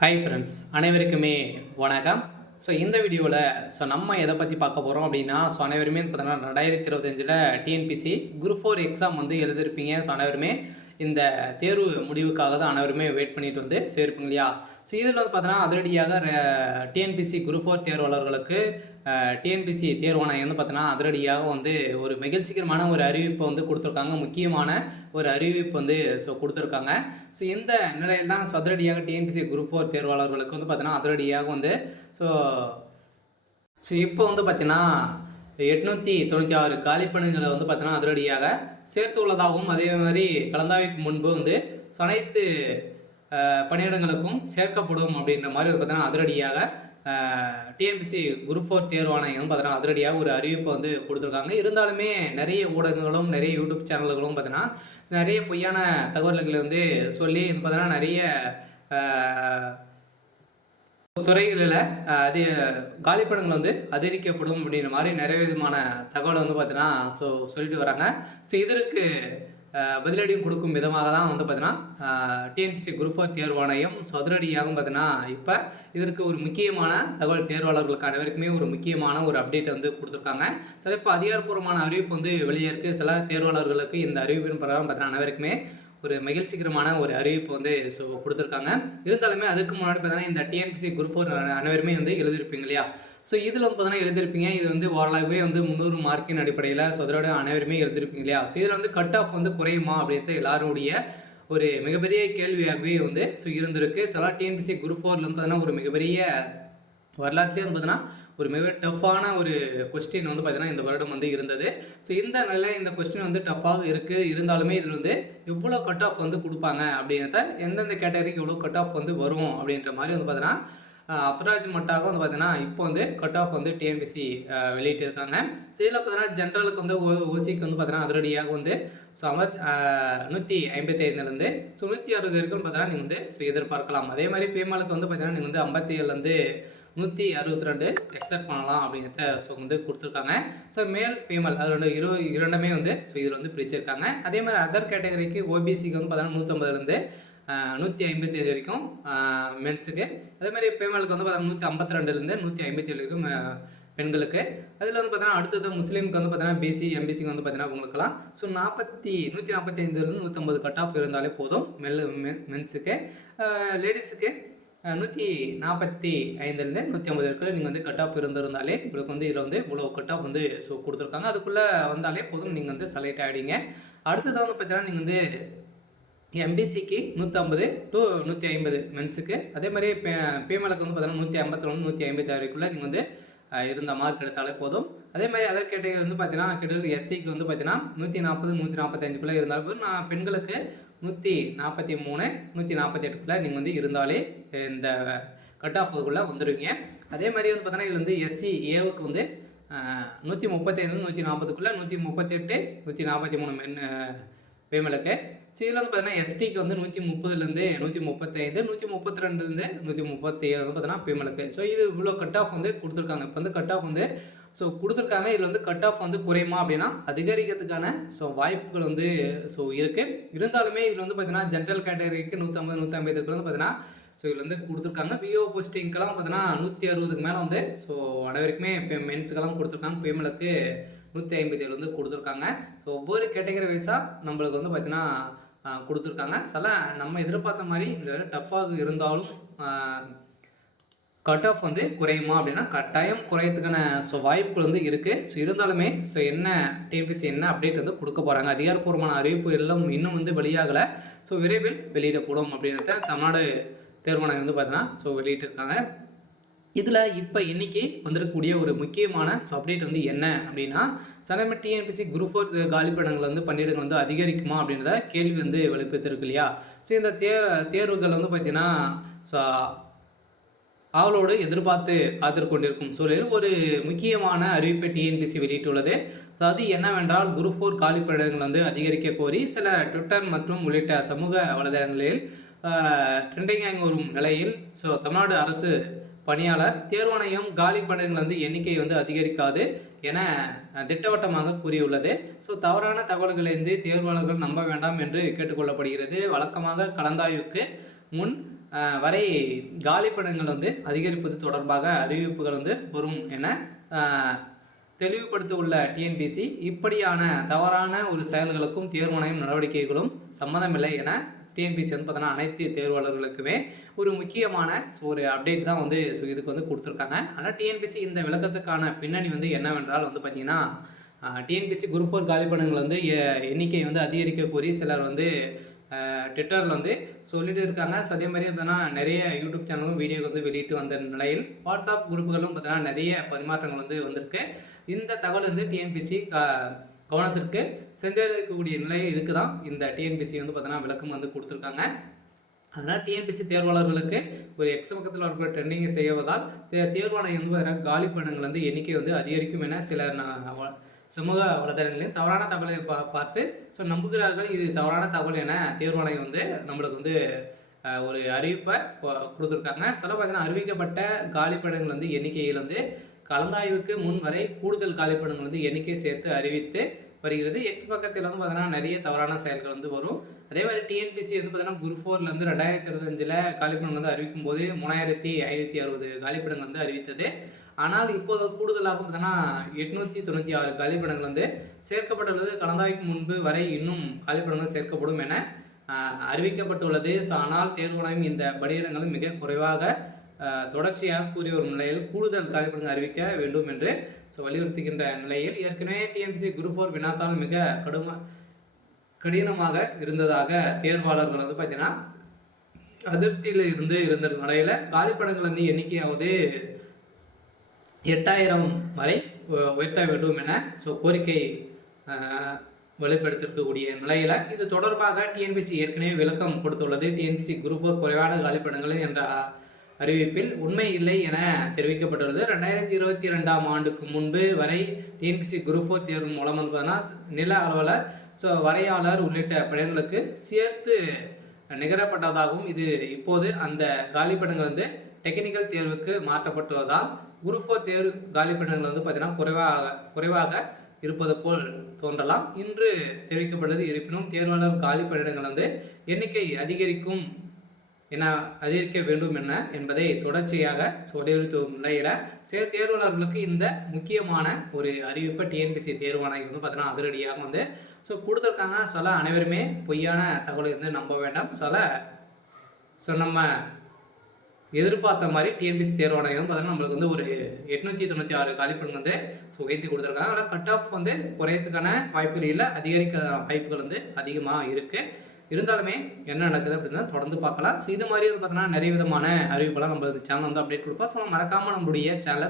Hi friends, அனைவருக்குமே வணக்கம். இந்த வீடியோவில் நம்ம எதை பற்றி பார்க்க போகிறோம் அப்படின்னா, அனைவருமே பார்த்தீங்கன்னா 2025 டிஎன்பிசி குரூப் 4 எக்ஸாம் வந்து எழுதியிருப்பீங்க. அனைவருமே இந்த தேர்வு முடிவுக்காக தான் அனைவருமே வெயிட் பண்ணிட்டு வந்து சேர்ப்பீங்க இல்லையா? இதில் வந்து பார்த்தீங்கன்னா அதிரடியாக டிஎன்பிசி குரூப் 4 தேர்வாளர்களுக்கு டிஎன்பிசி தேர்வாணையம் வந்து பார்த்தீங்கன்னா அதிரடியாக வந்து ஒரு மகிழ்ச்சிகரமான ஒரு அறிவிப்பை வந்து கொடுத்துருக்காங்க. முக்கியமான ஒரு அறிவிப்பு வந்து கொடுத்துருக்காங்க. இந்த நிலையில் தான் அதிரடியாக டிஎன்பிசி குரூப் 4 தேர்வாளர்களுக்கு வந்து பார்த்தீங்கன்னா அதிரடியாக வந்து இப்போ வந்து பார்த்தீங்கன்னா 896 காலிப்பணிகளை வந்து பார்த்தீங்கன்னா அதிரடியாக சேர்த்து உள்ளதாகவும், அதே மாதிரி கலந்தாய்வுக்கு முன்பு வந்து அனைத்து பணியிடங்களுக்கும் சேர்க்கப்படும் அப்படின்ற மாதிரி வந்து பார்த்தீங்கன்னா அதிரடியாக டிஎன்பிசி குரூப் 4 தேர்வாணையம் பார்த்தீங்கன்னா அதிரடியாக ஒரு அறிவிப்பை வந்து கொடுத்துருக்காங்க. இருந்தாலுமே நிறைய ஊடகங்களும் நிறைய யூடியூப் சேனல்களும் பார்த்தீங்கன்னா நிறைய பொய்யான தகவல்களை வந்து சொல்லி பார்த்தீங்கன்னா நிறைய துறைகளில் அது காலிப்படங்கள் வந்து அதிகரிக்கப்படும் அப்படின்ற மாதிரி நிறைய விதமான தகவலை வந்து பார்த்தீங்கன்னா சொல்லிட்டு வராங்க. இதற்கு பதிலடியும் கொடுக்கும் விதமாக தான் வந்து பார்த்தீங்கன்னா டிஎன்பிசி குரூப் 4 தேர்வாணையம் அதிரடியாகவும் பார்த்தீங்கன்னா இப்போ இதற்கு ஒரு முக்கியமான தகவல் தேர்வாளர்களுக்கு அனைவருக்குமே ஒரு முக்கியமான ஒரு அப்டேட் வந்து கொடுத்துருக்காங்க. இப்போ அதிகாரப்பூர்வமான அறிவிப்பு வந்து வெளியே இருக்குது. சில தேர்வாளர்களுக்கு இந்த அறிவிப்பின் பிரகாரம் பார்த்தீங்கன்னா அனைவருக்குமே ஒரு மகிழ்ச்சிகரமான ஒரு அறிவிப்பு வந்து கொடுத்துருக்காங்க. இருந்தாலுமே அதுக்கு முன்னாடி பார்த்தீங்கன்னா இந்த டிஎன்பிசி குரூப் 4 அனைவருமே வந்து எழுதியிருப்பீங்க இல்லையா? இதில் வந்து பார்த்தீங்கன்னா எழுதியிருப்பீங்க. இது வந்து ஓரளவுமே வந்து 300 மார்க்கின் அடிப்படையில் அதோட அனைவருமே எழுதியிருப்பீங்க இல்லையா? இதில் வந்து கட் ஆஃப் வந்து குறையுமா அப்படின்றது எல்லாருடைய ஒரு மிகப்பெரிய கேள்வியாகவே வந்து இருந்திருக்கு. சில டிஎன்பிசி குரூப் 4 வந்து பார்த்தீங்கன்னா ஒரு மிகப்பெரிய வரலாற்றுலேயே வந்து பார்த்தீங்கன்னா ஒரு மிக டஃப்பான ஒரு கொஸ்டின் வந்து பார்த்தீங்கன்னா இந்த வருடம் வந்து இருந்தது. இந்த நிலையில் இந்த கொஸ்டின் வந்து டஃப்பாக இருக்குது. இருந்தாலுமே இதில் வந்து எவ்வளோ கட் ஆஃப் வந்து கொடுப்பாங்க அப்படின்றத, எந்தெந்த கேட்டகரிக்கு எவ்வளோ கட் ஆஃப் வந்து வரும் அப்படின்ற மாதிரி வந்து பார்த்தீங்கன்னா அப்ராஜ் மட்டாக வந்து பார்த்தீங்கன்னா இப்போ வந்து கட் ஆஃப் வந்து டிஎன்பிசி வெளியிட்டிருக்காங்க. இதில் பார்த்தீங்கன்னா ஜென்ரலுக்கு வந்து ஓசிக்கு வந்து பார்த்தீங்கன்னா அதிரடியாக வந்து 155லேருந்து 160 வரைக்கும் பார்த்தீங்கன்னா நீங்கள் வந்து எதிர்பார்க்கலாம். அதே மாதிரி பேமாலுக்கு வந்து பார்த்தீங்கன்னா நீங்கள் வந்து 57லேருந்து 162 எக்ஸெப்ட் பண்ணலாம் அப்படிங்கிறத வந்து கொடுத்துருக்காங்க. மேல் ஃபீமேல் அது இரண்டுமே வந்து இதில் வந்து பிரிச்சிருக்காங்க. அதே மாதிரி அதர் கேட்டகரிக்கு ஓபிசிக்கு வந்து பார்த்தீங்கன்னா 150லேருந்து 155 வரைக்கும் மென்ஸுக்கு. அதே மாதிரி ஃபீமேலுக்கு வந்து பார்த்தீங்கன்னா 152லேருந்து 157 வரைக்கும் பெண்களுக்கு. அதில் வந்து பார்த்தீங்கன்னா அடுத்தது முஸ்லீமுக்கு வந்து பார்த்தீங்கன்னா பிசி எம்பிசிக்கு வந்து பார்த்தீங்கன்னா உங்களுக்குலாம் 145லேருந்து 150 கட் ஆஃப் இருந்தாலே போதும் மென்ஸுக்கு. லேடிஸுக்கு 145லேருந்து 150 வரைக்கும் நீங்கள் வந்து கட் ஆஃப் இருந்திருந்தாலே உங்களுக்கு வந்து இதில் வந்து இவ்வளோ கட் ஆஃப் வந்து கொடுத்துருக்காங்க. அதுக்குள்ளே வந்தாலே போதும், நீங்கள் வந்து செலக்ட் ஆகிடுங்க. அடுத்ததாக வந்து பார்த்தீங்கன்னா நீங்கள் வந்து எம்பிசிக்கு 150 to 150 மென்ஸுக்கு. அதே மாதிரி ஃபீமேலுக்கு வந்து பார்த்தீங்கன்னா 151 156 வரைக்குள்ளே நீங்கள் வந்து இருந்த மார்க் எடுத்தாலே போதும். அதே மாதிரி அதர் கேட்டகரி வந்து பார்த்தீங்கன்னா கிட்டத்தட்ட எஸ்சிக்கு வந்து பார்த்தீங்கன்னா 140 145க்குள்ளே இருந்தாலும் போதும். பெண்களுக்கு 143 148க்குள்ளே நீங்கள் வந்து இருந்தாலே இந்த கட் ஆஃபுக்குள்ளே வந்துடுவீங்க. அதே மாதிரி வந்து பார்த்தீங்கன்னா இதில் வந்து எஸ்சி ஏவுக்கு வந்து 135 140க்குள்ளே 138 143 ஃபீமேலுக்கு. இதில் வந்து பார்த்தீங்கன்னா எஸ்டிக்கு வந்து 130லேருந்து 135 132லேருந்து 137 வந்து பார்த்தீங்கன்னா ஃபீமேலுக்கு. இது இவ்வளோ கட் ஆஃப் வந்து கொடுத்துருக்காங்க. இப்போ வந்து கட் ஆஃப் வந்து கொடுத்துருக்காங்க. இதில் வந்து கட் ஆஃப் வந்து குறையுமா அப்படின்னா அதிகரிக்கிறதுக்கான வாய்ப்புகள் வந்து இருக்குது. இருந்தாலுமே இதில் வந்து பார்த்தீங்கன்னா ஜென்ரல் கேட்டகரிக்கு 150 150க்கு வந்து பார்த்தீங்கன்னா இதில் வந்து கொடுத்துருக்காங்க. விஓ போஸ்டிங்கெல்லாம் பார்த்தீங்கன்னா 160க்கு மேலே வந்து அனைவருக்குமே இப்போ மென்ஸுக்கெல்லாம் கொடுத்துருக்காங்க. ஃபீமேலுக்கு 157 வந்து கொடுத்துருக்காங்க. ஒவ்வொரு கேட்டகரி வைஸாக நம்மளுக்கு வந்து பார்த்தீங்கன்னா கொடுத்துருக்காங்க. சில நம்ம எதிர்பார்த்த மாதிரி இந்த டஃப்பாக இருந்தாலும் கட் ஆஃப் வந்து குறையுமா அப்படின்னா கட்டாயம் குறையத்துக்கான வாய்ப்புகள் வந்து இருக்குது. இருந்தாலுமே என்ன டிஎன்பிசி என்ன அப்டேட் வந்து கொடுக்க போகிறாங்க, அதிகாரப்பூர்வமான அறிவிப்பு எல்லாம் இன்னும் வந்து வெளியாகலை. விரைவில் வெளியிடப்படும் அப்படின்றத தமிழ்நாடு தேர்வாணையம் வந்து பார்த்தீங்கன்னா வெளியிட்டிருக்காங்க. இதில் இப்போ இன்றைக்கி வந்திருக்கக்கூடிய ஒரு முக்கியமான அப்டேட் வந்து என்ன அப்படின்னா, சனமே டிஎன்பிசி குரூப் 4 காலிப்படங்கள் வந்து பணியிடங்கள் வந்து அதிகரிக்குமா அப்படின்றத கேள்வி வந்து வெளிப்படுத்திருக்கு இல்லையா? இந்த தேர்வுகள் வந்து பார்த்திங்கன்னா அவளோடு எதிர்பார்த்து காத்திருக்கொண்டிருக்கும் சூழலில் ஒரு முக்கியமான அறிவிப்பை டிஎன்பிசி வெளியிட்டுள்ளது. அதாவது என்னவென்றால், குரூப் 4 காலிப்படங்கள் வந்து அதிகரிக்க கோரி சில ட்விட்டர் மற்றும் உள்ளிட்ட சமூக வலைதளங்களில் ட்ரெண்டிங்காக வரும் நிலையில் தமிழ்நாடு அரசு பணியாளர் தேர்வாணையம் காலி பணியிடங்கள் வந்து எண்ணிக்கை வந்து அதிகரிக்காது என திட்டவட்டமாக கூறியுள்ளது. தவறான தகவல்களிலிருந்து தேர்வாளர்கள் நம்ப வேண்டாம் என்று கேட்டுக்கொள்ளப்படுகிறது. வழக்கமாக கலந்தாய்வுக்கு முன் வரை காலிப்படங்கள் வந்து அதிகரிப்பது தொடர்பாக அறிவிப்புகள் வந்து வரும் என தெளிவுபடுத்த உள்ள டிஎன்பிஎஸ்சி இப்படியான தவறான ஒரு செயல்களுக்கும் தேர்வாணையம் நடவடிக்கைகளும் சம்மந்தமில்லை என டிஎன்பிஎஸ்சி வந்து பார்த்தீங்கன்னா அனைத்து தேர்வாளர்களுக்குமே ஒரு முக்கியமான ஒரு அப்டேட் தான் வந்து இதுக்கு வந்து கொடுத்துருக்காங்க. ஆனால் டிஎன்பிஎஸ்சி இந்த விளக்கத்துக்கான பின்னணி வந்து என்னவென்றால் வந்து பார்த்திங்கன்னா டிஎன்பிஎஸ்சி குரூப் 4 காலிப்படங்கள் வந்து எண்ணிக்கை வந்து அதிகரிக்க கோரி சிலர் வந்து ட்விட்டரில் வந்து சொல்லிட்டு இருக்காங்க. ஸோ அதே மாதிரி பார்த்தீங்கன்னா நிறைய யூடியூப் சேனலும் வீடியோ வந்து வெளியிட்டு வந்த நிலையில் வாட்ஸ்அப் குரூப்புகளும் பார்த்தீங்கன்னா நிறைய பரிமாற்றங்கள் வந்து வந்திருக்கு. இந்த தகவல் வந்து டிஎன்பிஎஸ்சி கவனத்திற்கு சென்றடையக்கூடிய நிலையில் இதுக்கு தான் இந்த டிஎன்பிஎஸ்சி வந்து பார்த்தீங்கன்னா விளக்கம் வந்து கொடுத்துருக்காங்க. அதனால் டிஎன்பிஎஸ்சி தேர்வாளர்களுக்கு ஒரு எக்ஸ் பக்கத்தில் இருக்கிற ட்ரெண்டிங்கை செய்வதால் தேர்வாணையம் வந்து பார்த்தீங்கன்னா காலி பணிகள் வந்து எண்ணிக்கை வந்து அதிகரிக்கும் என சில சமூக வலைதளங்களையும் தவறான தகவலை பார்த்து ஸோ நம்புகிறார்கள். இது தவறான தகவல் என தேர்வாணையம் வந்து நம்மளுக்கு வந்து ஒரு அறிவிப்பை கொடுத்துருக்காங்க. சொல்ல பார்த்தீங்கன்னா அறிவிக்கப்பட்ட காலிப்படங்கள் வந்து எண்ணிக்கையில் வந்து கலந்தாய்வுக்கு முன் வரை கூடுதல் காலிப்படங்கள் வந்து எண்ணிக்கை சேர்த்து அறிவித்து வருகிறது. எக்ஸ் பக்கத்தில் வந்து பார்த்தீங்கன்னா நிறைய தவறான செயல்கள் வந்து வரும். அதே மாதிரி டிஎன்பிஎஸ்சி வந்து பார்த்தீங்கன்னா குரூப் 4 வந்து 2025 காலிப்படங்கள் வந்து அறிவிக்கும் போது 3560 காலிப்படங்கள் வந்து அறிவித்தது. ஆனால் இப்போது கூடுதலாக பார்த்தீங்கன்னா 896 காலிப்படங்கள் வந்து சேர்க்கப்பட்டுள்ளது. கலந்தாய்வுக்கு முன்பு வரை இன்னும் காலிப்படங்கள் சேர்க்கப்படும் என அறிவிக்கப்பட்டுள்ளது. ஸோ ஆனால் தேர்வாணையம் இந்த பணியிடங்களை மிக குறைவாக தொடர்ச்சியாக கூறிய ஒரு நிலையில் கூடுதல் காலிப்படங்கள் அறிவிக்க வேண்டும் என்று வலியுறுத்துகின்ற நிலையில் ஏற்கனவே டிஎன்பிஎஸ்சி குரூப் 4 வினாத்தால் மிக கடினமாக இருந்ததாக தேர்வாளர்கள் வந்து பார்த்தீங்கன்னா அதிருப்தியில் இருந்த நிலையில் காலிப்படங்கள் வந்து எண்ணிக்கையாவது 8000 வரை உயர்த்த வேண்டும் என கோரிக்கை வெளிப்படுத்திருக்கக்கூடிய நிலையில் இது தொடர்பாக டிஎன்பிஎஸ்சி ஏற்கனவே விளக்கம் கொடுத்துள்ளது. டிஎன்பிஎஸ்சி குரூப் 4 குறைவான காலிப்படங்கள் என்ற அறிவிப்பில் உண்மை இல்லை என தெரிவிக்கப்பட்டுள்ளது. 2022ஆம் ஆண்டுக்கு முன்பு வரை டிஎன்பிஎஸ்சி குரூப் 4 தேர்வு மூலம் வந்து நில அலுவலர் வரையாளர் உள்ளிட்ட பணிகளுக்கு சேர்த்து நிகரப்பட்டதாகவும் இது இப்போது அந்த காலிப்படங்கள் வந்து டெக்னிக்கல் தேர்வுக்கு மாற்றப்பட்டுள்ளதால் குரூப் 4 தேர்வு காலிப்படங்கள் வந்து பார்த்தீங்கன்னா குறைவாக இருப்பது போல் தோன்றலாம். இன்று தெரிவிக்கப்பட்டது. இருப்பினும் தேர்வாளர் காலிப்படங்கள் வந்து எண்ணிக்கை அதிகரிக்க வேண்டும் என்பதை தொடர்ச்சியாக வலியுறுத்தும் நிலையில் தேர்வாளர்களுக்கு இந்த முக்கியமான ஒரு அறிவிப்பை டிஎன்பிஎஸ்சி தேர்வாணையம் வந்து பார்த்தீங்கன்னா அதிரடியாக வந்து கொடுத்துருக்காங்க. அனைவருமே பொய்யான தகவலை வந்து நம்ப வேண்டாம். நம்ம எதிர்பார்த்த மாதிரி டிஎன்பிஎஸ்சி தேர்வாணையம் பார்த்தீங்கன்னா நம்மளுக்கு வந்து ஒரு 896 காலிப்படங்கள் வந்து உயர்த்தி கொடுத்துருக்காங்க. அதனால் கட் ஆஃப் வந்து குறையத்துக்கான வாய்ப்புகள் இல்லை, அதிகரிக்க வாய்ப்புகள் வந்து அதிகமாக இருக்குது. இருந்தாலுமே என்ன நடக்குது அப்படின்னா தொடர்ந்து பார்க்கலாம். இது மாதிரி வந்து பார்த்தீங்கன்னா நிறைய விதமான அறிவிப்பெல்லாம் நம்ம சேனல் வந்து அப்டேட் கொடுப்போம். மறக்காமல் நம்மளுடைய சேனலை